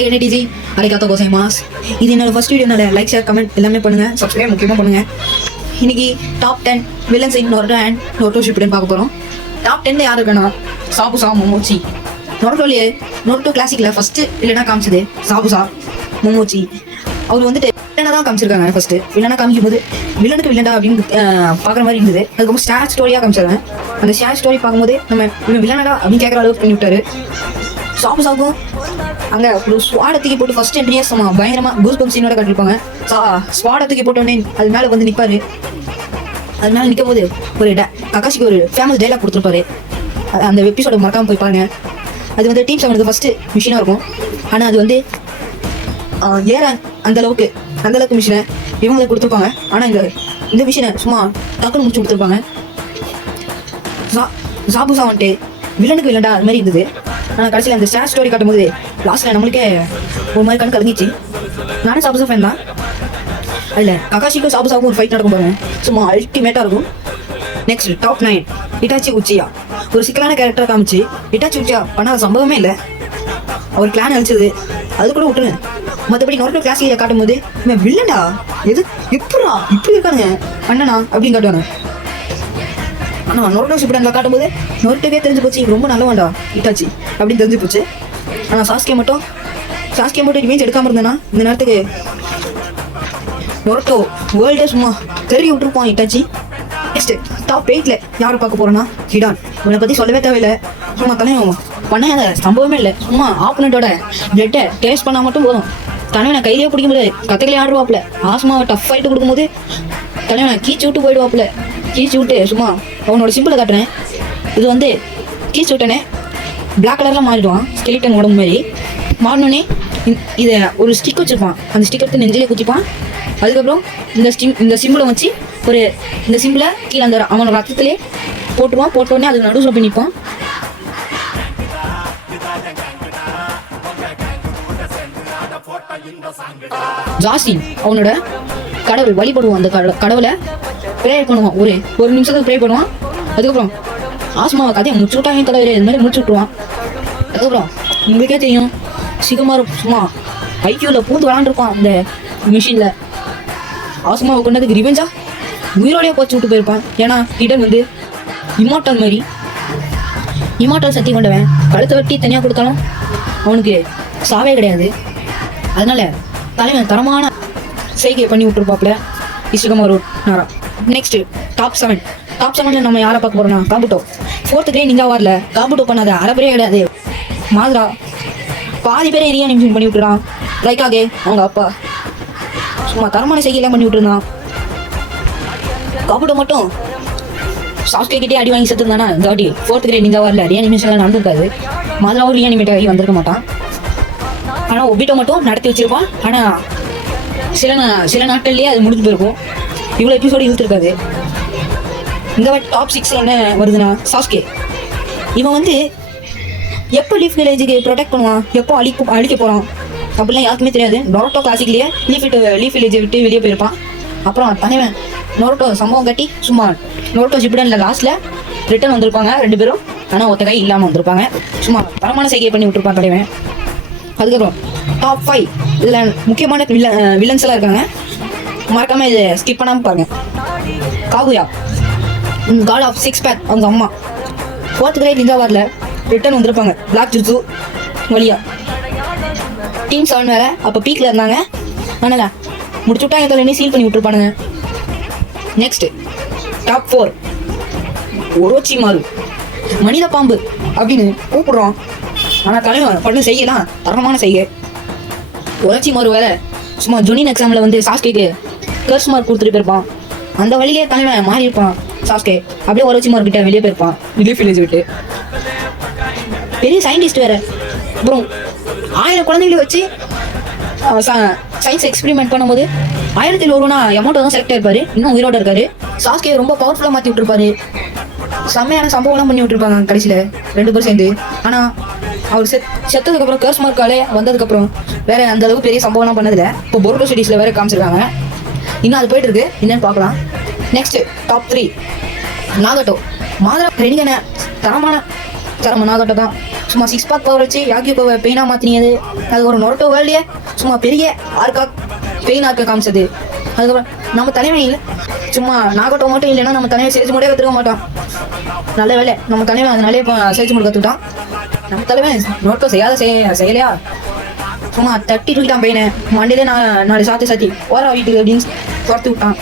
Hi NTG அரைக்காத்தோ கோசைமாஸ். இது என்னோட ஃபர்ஸ்ட் வீடியோனால லைக் ஷேர் கமெண்ட் எல்லாமே பண்ணுங்க, சப்ஸ்கிரைப் முக்கியமாக பண்ணுங்க. இன்னைக்கு top 10 villains in Naruto and Naruto Shippuden பார்க்க போகிறோம். டாப் 10 யார் இருக்குன்னா சாபுசா மொமோச்சி. நொருட்டோலேயே நொருட்டோ கிளாசிக்கில் ஃபர்ஸ்ட் வில்லனா காமிச்சது சாபுசா மொமோச்சி. அவர் வந்துட்டு வில்லனா தான் காமிச்சிருக்காங்க. ஃபர்ஸ்ட் வில்லனா காமிக்கும் போது வில்லனுக்கு வில்லண்டா அப்படின்னு பார்க்குற மாதிரி இருந்தது. அதுக்கப்புறம் ஷேர் ஸ்டோரியாக காமிச்சாங்க. அந்த ஷேர் ஸ்டோரி பார்க்கும்போது நம்ம இவன் வில்லனடா அப்படின்னு கேட்குற அளவுக்கு பண்ணி விட்டாரு. சாபுசாவுக்கும் அங்கே ஒரு ஸ்வாடத்துக்கு போட்டு ஃபர்ஸ்ட் என்ட்ரியே பயங்கரமாக கூஸ் பம்ப் சீனோட காட்டிருப்பாங்க. ஸ்வாடத்துக்கு போட்டோடனே அது மேலே வந்து நிற்பாரு. அது மேலே நிற்கும் போது ஒரு ககாஷிக்கு ஒரு ஃபேமஸ் டைலாக் கொடுத்துருப்பாரு. அந்த எபிசோட மறக்காம போய் பாருங்க. அது வந்து டீம் 7 ஃபர்ஸ்ட் மிஷினாக இருக்கும். ஆனால் அது வந்து ஏற அந்த அளவுக்கு மிஷினை இவங்களுக்கு கொடுத்துருப்பாங்க. ஆனால் இந்த மிஷினை சும்மா டக்குன்னு முடிச்சு கொடுத்துருப்பாங்க. சாபுசா வந்துட்டு வில்லனுக்கு வில்லண்டா அது மாதிரி இருந்தது. ஆனால் கடைசியில் அந்த ஷேர் ஸ்டோரி காட்டும் போது லாஸ்ட்டில் நம்மளுக்கே ஒரு மாதிரி கணக்கு கலங்கிச்சு. நானும் சாபுசா ஃபேன் தான். அதில் ககாஷிக்கும் சாபுசாவுக்கும் ஒரு ஃபைட் நடக்கும் பாருங்க, சும்மா அல்டிமேட்டாக இருக்கும். Next top 9 Itachi உச்சியா. ஒரு சிக்கலான கேரக்டராக காமிச்சு இட்டாச்சி உச்சியா பண்ணாத சம்பவமே இல்லை. அவர் கிளான் அழிச்சது அது கூட விட்டுருங்க. மற்றபடி நொருட்டோ கிளாஸில் காட்டும் போது இவன் வில்லண்டா எது எப்படா இப்படி இருக்கானுங்க அண்ணனா அப்படின்னு காட்டுவாங்க. ஆனால் நொருட்டோ ஷிப்புடன்ல காட்டும்போது நொருட்டோவே தெரிஞ்சு போச்சு ரொம்ப நல்லவாண்டா இட்டாச்சி அப்படின்னு தெரிஞ்சு போச்சு. ஆனால் சாஸ்கே மட்டும் இமேஜ் எடுக்காமல் இருந்தேன்னா இந்த நேரத்துக்கு நொருட்டோ வேர்ல்டே சும்மா தெரிய விட்டுருப்பான் இட்டாச்சி. நெக்ஸ்ட் டாப் 8 யாரை பார்க்க போறோன்னா ஹிடான். இவனை பற்றி சொல்லவே தேவையில்லை. சும்மா தலைவன் பண்ணாத சம்பவமே இல்லை. சும்மா ஆப்போனண்டோட பிளட்டை டேஸ்ட் பண்ணால் மட்டும் போதும். தலைவனை கையிலேயே பிடிக்க முடியாது, கத்தைகளே ஆடுவாப்புல. ஆஸ்மாவை டஃப் ஃபைட்டு கொடுக்கும்போது தலைவனை கீச்சு விட்டு போயிடுவாப்புல. கீச்சு விட்டு சும்மா அவனோட சிம்பிளை காட்டுறேன். இது வந்து கீச்சு விட்டனே பிளாக் கலரில் மாறிடுவான், ஸ்கெலிட்டன் உடம்பு மாதிரி. மாறினோடனே இதை ஒரு ஸ்டிக் வச்சுருப்பான். அந்த ஸ்டிக் எடுத்து நெஞ்சிலே குத்திப்பான். அதுக்கப்புறம் இந்த சிம்பிளை வச்சு இந்த சிம்பிளை கீழே அந்த அவனோட ரத்தத்திலே போட்டுருவான். போட்டோடனே அது நடுவில் போய் நிற்பான். ஜாஸ்டின் அவனோட கடவுள் வழிபடுவான். அந்த கடவுளை ப்ரேயர் பண்ணுவான். ஒரு நிமிஷத்துக்கு ப்ரே பண்ணுவான். அதுக்கப்புறம் ஆஸ்மாவை கதையை முடிச்சு விட்டாங்க. கடவுளை இது மாதிரி முடிச்சு விட்டுருவான். அதுக்கப்புறம் உங்களுக்கே தெரியும் சிகமாரு சும்மா ஐக்கியூவில் பூந்து விளாண்டுருப்பான் அந்த மிஷினில். ஆஸ்மாவை கொண்டதுக்கு ரிவெஞ்சா உயிரோடையே போச்சு விட்டு போயிருப்பான். ஏன்னா ஹிடன் வந்து இமார்டல் சக்தி கொண்டவன். கழுத்தை வெட்டி தனியாக கொடுத்தாலும் அவனுக்கு சாவே கிடையாது. அதனால தலைவன் தரமான செய்கையை பண்ணி விட்டுருப்பாப்புல இசுகமாரு நாரா. நெக்ஸ்ட் டாப் 7 நம்ம யாரை பார்க்க போறோம்னா காபுட்டோ. 4th கிரேட் நிஞ்சா வார்ல காபுட்டோ பண்ணாத அரைப்பே கிடையாது. மாதிரா பாதி பேரை ரீஅனிமேஷன் பண்ணி விட்டுறான். ரைக்காகே அவங்க அப்பா சும்மா தரமான செய்கையெல்லாம் பண்ணி விட்டுருந்தான். காபுட்டோ மட்டும் சாஸ்கே கிட்டே அடி வாங்கி செத்துருந்தானா இந்த வாட்டி 4th கிரேட் நிஞ்சா வார்ல ரீஅனிமேஷன்லாம் நடந்திருக்காது. மாதிராவும் ரீஅனிமேட் ஆகி வந்திருக்க மாட்டான். ஆனால் ஒபிட்டோ மட்டும் நடத்தி வச்சிருப்பான். ஆனால் சில நாட்கள்லேயே அது முடிஞ்சு போயிருக்கும். இவ்வளோ எபிசோடு இழுத்துருக்காது. இந்த வாட்டி டாப் 6 என்ன வருதுன்னா சாஸ்கே. இவன் வந்து எப்போ லீஃப் வில்லேஜுக்கு ப்ரொடெக்ட் பண்ணுவான், எப்போ அழிக்க போகிறான் அப்படிலாம் யாருக்குமே தெரியாது. நொருட்டோ கிளாசிக்லேயே லீஃப் வில்லேஜை விட்டு வெளியே போயிருப்பான். அப்புறம் தலைவன் நொருட்டோ சம்பவம் கட்டி சும்மா நொருட்டோ ஷிப்புடன்ல லாஸ்ட்டில் ரிட்டர்ன் வந்திருப்பாங்க 2 பேரும். ஆனால் ஒத்த கை இல்லாமல் வந்திருப்பாங்க. சும்மா தரமான செய்கை பண்ணி விட்டுருப்பான் தலைவன். அதுக்கப்புறம் டாப் 5 இதில் முக்கியமான வில்லன்ஸ் எல்லாம் இருக்காங்க. மறக்காம இதை ஸ்கிப் பண்ணாமல் பாருங்க. காகுயா காட் ஆஃப் 6 பேக் அவங்க அம்மா 4th கிரேட் நிஞ்சா வார்ல ரிட்டர்ன் வந்திருப்பாங்க பிளாக் ஜுட்சு வழியா. டீம் 7 வேற அப்போ பீக்கில் இருந்தாங்க. அதனால முடிச்சு விட்டா என் தலைவனே சீல் பண்ணி விட்டுருப்பானுங்க. Next top 4 ஒரோச்சிமாரு. மனித பாம்பு அப்படின்னு கூப்பிடுறோம். ஆனால் தலைவன் பண்ண செய்யலாம் தரமான செய்கை. ஒரோச்சிமாரு வேற சும்மா ஜொனின் எக்ஸாமில் வந்து சாஸ்கேக்கு கர்ஸ் மார்க் கொடுத்துட்டு போயிருப்பான். அந்த வழியிலே தலைவன் மாறி இருப்பான் சாஸ்கே. அப்படியே ஒரோச்சிமாரு கிட்ட வெளியே போயிருப்பான் லீஃப் வில்லேஜ் விட்டு. பெரிய சயின்டிஸ்ட் வேற. அப்புறம் 1000 குழந்தைகளை வச்சு சயின்ஸ் எக்ஸ்பெரிமெண்ட் பண்ணும்போது 1001 எமௌண்ட்டை தான் செலக்ட் ஆயிருப்பாரு. இன்னும் உயிரோட இருக்காரு. சாஸ்கே ரொம்ப பவர்ஃபுல்லாக மாற்றி விட்டுருப்பாரு. செம்மையான சம்பவம்லாம் பண்ணி விட்டுருப்பாங்க கடைசியில் 2 பேரும் சேர்ந்து. ஆனால் அவர் செத்ததுக்கப்புறம் கர்ஸ் மார்க்காலே வந்ததுக்கப்புறம் வேற அந்த அளவுக்கு பெரிய சம்பவம்லாம் பண்ணதில்லை. இப்போ போருட்டோ சிட்டிஸில் வேற காமிச்சிருக்காங்க. இன்னும் அது போயிட்டு இருக்கு, என்னன்னு பார்க்கலாம். Next top 3 Nagato. மாதிரா ரெடியான தரமான சரம நாகட்டை தான் சும்மா 6 பேக் பவர் வச்சு யாக்கியோவை பெயினாக மாற்றினது. அது ஒரு நொரட்டோ வேர்ல்டையே சும்மா பெரிய ஆர்க்கா பெயின் ஆர்க்கா காமிச்சது. அதுக்கப்புறம் நம்ம தலைவன் இல்லை, சும்மா நாகட்டோ மட்டும் இல்லைன்னா நம்ம தலைவன் சேர்த்து மட்டும் கற்றுக்க மாட்டான். நல்ல வேலை நம்ம தலைவன் அதனாலே இப்போ சேர்த்து மட்டும் கற்றுக்கிட்டான். நம்ம தலைவன் நொரட்டோ செய்யலையா சும்மா தட்டி தூக்கிட்டான் பெயினை. மண்டிலே நாலு சாத்தி ஓரா வீட்டுக்கு அப்படின்னு துரத்து விட்டான்.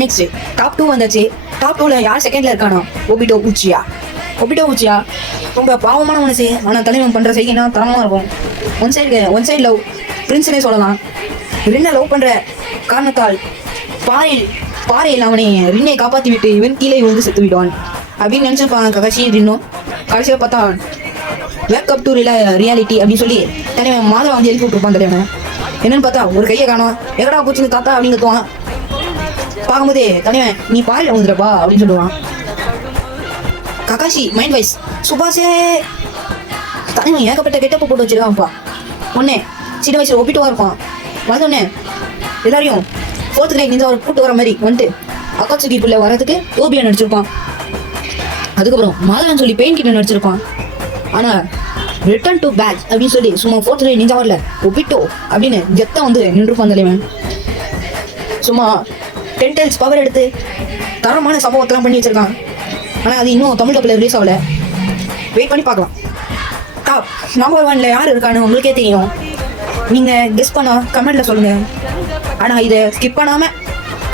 நெக்ஸ்ட் டாப் 2 வந்தாச்சு. டாப் 2ல யார் செகண்ட்ல இருக்கானா? ஒபிட்டோ உச்சியா ரொம்ப பாவமான மனசு. ஆனால் தலைவன் பண்ற செய்கினா தரமாக இருக்கும். ஒன் சைடு லவ் பிரின்ஸ்னே சொல்லலாம். ரின்னை லவ் பண்ற காரணத்தால் பாறையில் அவனை ரின்னை காப்பாற்றி விட்டு இவன் கீழே வந்து செத்து விடுவான் அப்படின்னு நினைச்சிருப்பாங்க ககாஷி ரின்னும். கடைசியாக பார்த்தா வேக்கப் டு ரியாலிட்டி அப்படின்னு சொல்லி தலைவன் மாதவ வந்து எழுப்பி விட்டுருப்பான். தலைவன் என்னன்னு பார்த்தா ஒரு கையை காணும். எங்கடா போச்சுன்னு தாத்தா அப்படின்னு கத்துவான். பார்க்கும்போதே தலைவன் நீ பாறையில் வந்துடுப்பா அப்படின்னு சொல்லுவான். ககாஷி மைண்ட் வைஸ் சுபாஷே தலைவன் ஏகப்பட்ட கெட்டப்ப போட்டு வச்சிருக்கான்ப்பா. ஒன்னே சின்ன வயசுல ஒப்பிட்டுவா இருப்பான். வந்தோடனே எல்லாரையும் 4th கிரேட் நிஞ்சா ஒரு கூட்டு வர மாதிரி வந்துட்டு அக்காட்சுக்கிக்குள்ள வரதுக்கு ஓபியா நடிச்சிருப்பான். அதுக்கப்புறம் மாதவன் சொல்லி பெயின் கிட்ட நடிச்சிருப்பான். ஆனால் ரிட்டர்ன் டு பேக் அப்படின்னு சொல்லி சும்மா 4th கிரேட் நிஞ்சா வரல ஒபிட்டோ அப்படின்னு கெத்தா வந்து நின்றுப்பான் தலைவன். சும்மா 10 டைல்ஸ் பவர் எடுத்து தரமான சம்பவத்தெல்லாம் பண்ணி வச்சிருக்கான். ஆனால் அது இன்னும் தமிழ் டப்பில் ரிலீஸ் ஆகல. வெயிட் பண்ணி பார்க்கலாம். டாப் நம்பர் 1ல யார் இருக்கான்னு உங்களுக்கே தெரியும். நீங்கள் கெஸ் பண்ணா கமெண்ட்டில் சொல்லுங்கள். ஆனால் இதை ஸ்கிப் பண்ணாமல்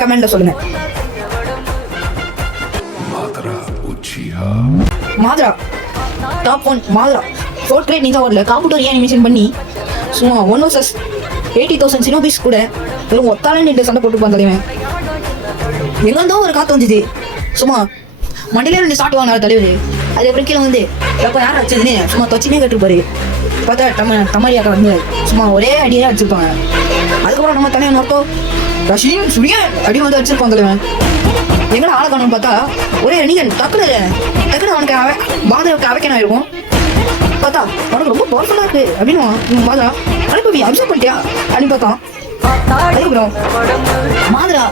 கமெண்ட்டில் சொல்லுங்கள். மாத்ரா டாப் 1 மாத்ரா 4th கிரேட் நிஞ்சா வரல காம்புட்டோ ரீஅனிமேஷன் பண்ணி சும்மா 1 vs 80,000 சினோபிஸ் கூட வெறும் ஒத்தாலே நின்று சண்டை போட்டுப்பான் தலைவன். எங்கேருந்தோ ஒரு காற்று வந்துச்சு. சும்மா மண்டிலே 2 ஷாட் வாங்கினார் தலைவர். அது அப்புறம் கீழே வந்து எப்போ யார் அடிச்சதுன்னு சும்மா தொச்சினே கட்டுருப்பாரு. பார்த்தா தமாரியாக்கா வந்து சும்மா ஒரே அடியே அடிச்சிருப்பாங்க. அதுக்கப்புறம் நம்ம தலைவன் நோட்டோ ரஷ்யன் சுடியன் அடி வந்து அடிச்சிருப்பான் தலைவன். எங்கடா ஆளை காணும்னு பார்த்தா ஒரே ரணிகன் டக்குனு அவனுக்கு பாதருக்கு அவைக்கணும் இருக்கும். பார்த்தா அவனுக்கு ரொம்ப பவர்ஃபுல்லாக இருக்கு அப்படின்னு பாதா அனுப்பி அப்சர்வ் பண்ணிட்டியா அப்படின்னு பார்த்தான். அதுக்கப்புறம் மாத்ரா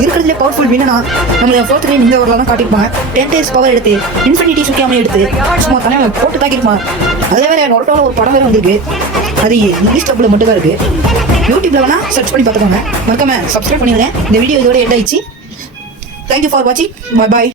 இருக்கிறதுலே பவர்ஃபுல் வின்னா நம்மள 4th கிரேட் இந்த ஊரில் தான் காட்டியிருப்பாங்க. 10 டைல்ஸ் பவர் எடுத்து இன்ஃபினிட்டி சுக்கியாமல் எடுத்து சும்மா தலைவன் போட்டு தாக்கிருப்பான். அதே வேற நொரட்டோவில் ஒரு படம் வேறு வந்திருக்கு. அது இங்கிலீஷ் டப்பில் மட்டும் தான் இருக்கு. யூடியூப்ல வேணா சர்ச் பண்ணி பார்த்துக்கோங்க. மறக்காம சப்ஸ்கிரைப் பண்ணிடுங்க. இந்த வீடியோ இதோட எண்ட் ஆயிடுச்சு. தேங்க்யூ ஃபார் வாட்சிங். பாய்.